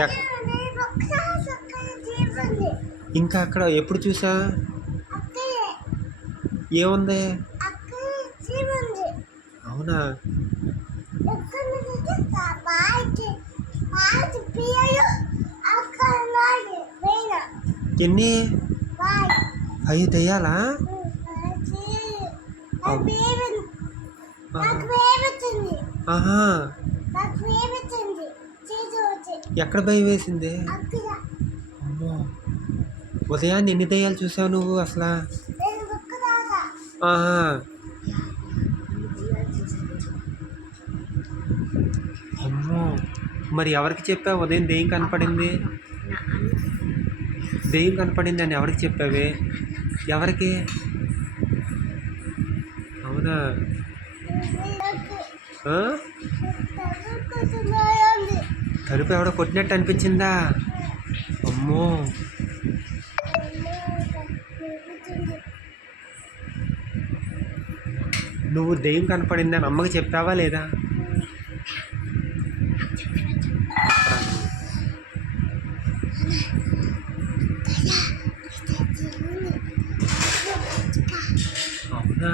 ఎక్- ఇంకా అక్కడ ఎప్పుడు చూసా ఏముంది? అవునా? ఎన్ని? 5 దెయ్యాలా? ఆహా, ఎక్కడ భయం వేసింది? అమ్మో, ఉదయాన్నే ఎన్ని దెయ్యాలు చూసావు నువ్వు అసలు? ఆహా, అమ్మో, మరి ఎవరికి చెప్పావు ఉదయం దెయ్యం కనపడింది? దెయ్యం కనపడింది అని ఎవరికి చెప్పావే? ఎవరికి? అవునా? ఆ? తలుపు ఎవడో కొట్టినట్టు అనిపించిందా? అమ్మో, నువ్వు దెయ్యం కనపడింది అని అమ్మకి చెప్పావా లేదా? అవునా?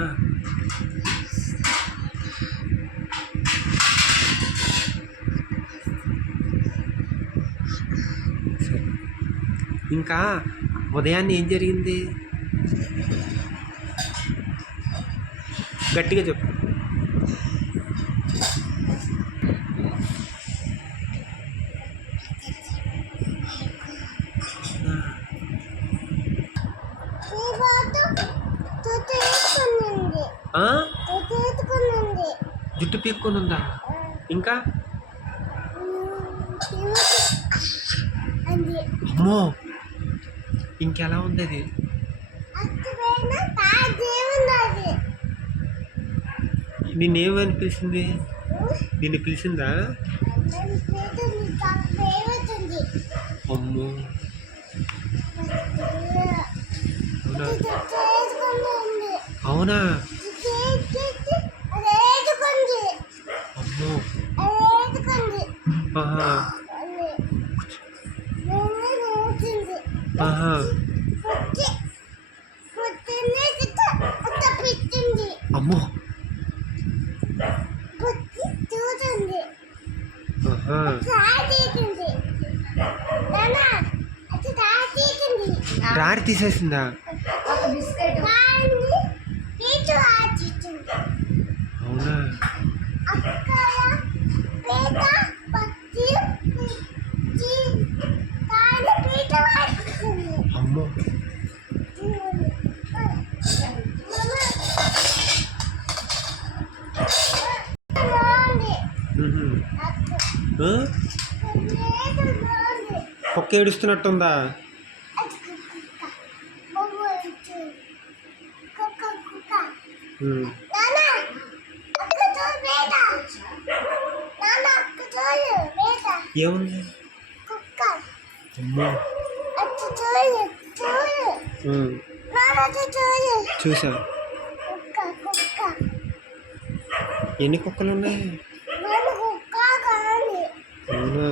సరే. ఇంకా ఉదయాన్నే ఏం జరిగింది? గట్టిగా చెప్పు. ఆ? జుట్టు పీక్కొని ఉందా? ఇంకా? అమ్మో, ఇంకెలా ఉంది అది? నిన్నేమని పిలిచింది? నిన్ను పిలిచిందా? అమ్మో, అవునా? అవునా? అమ్మో, ఆహా, ఆహా, అమ్మో, ఆహా, రారి తీసేసిందా? అవునా? అమ్మో, ఆ? కుక్క ఏడుస్తున్నట్టుందా? ఏముంది? అమ్మో, చూసా. ఎన్ని కుక్కలు ఉన్నాయి? అవునా?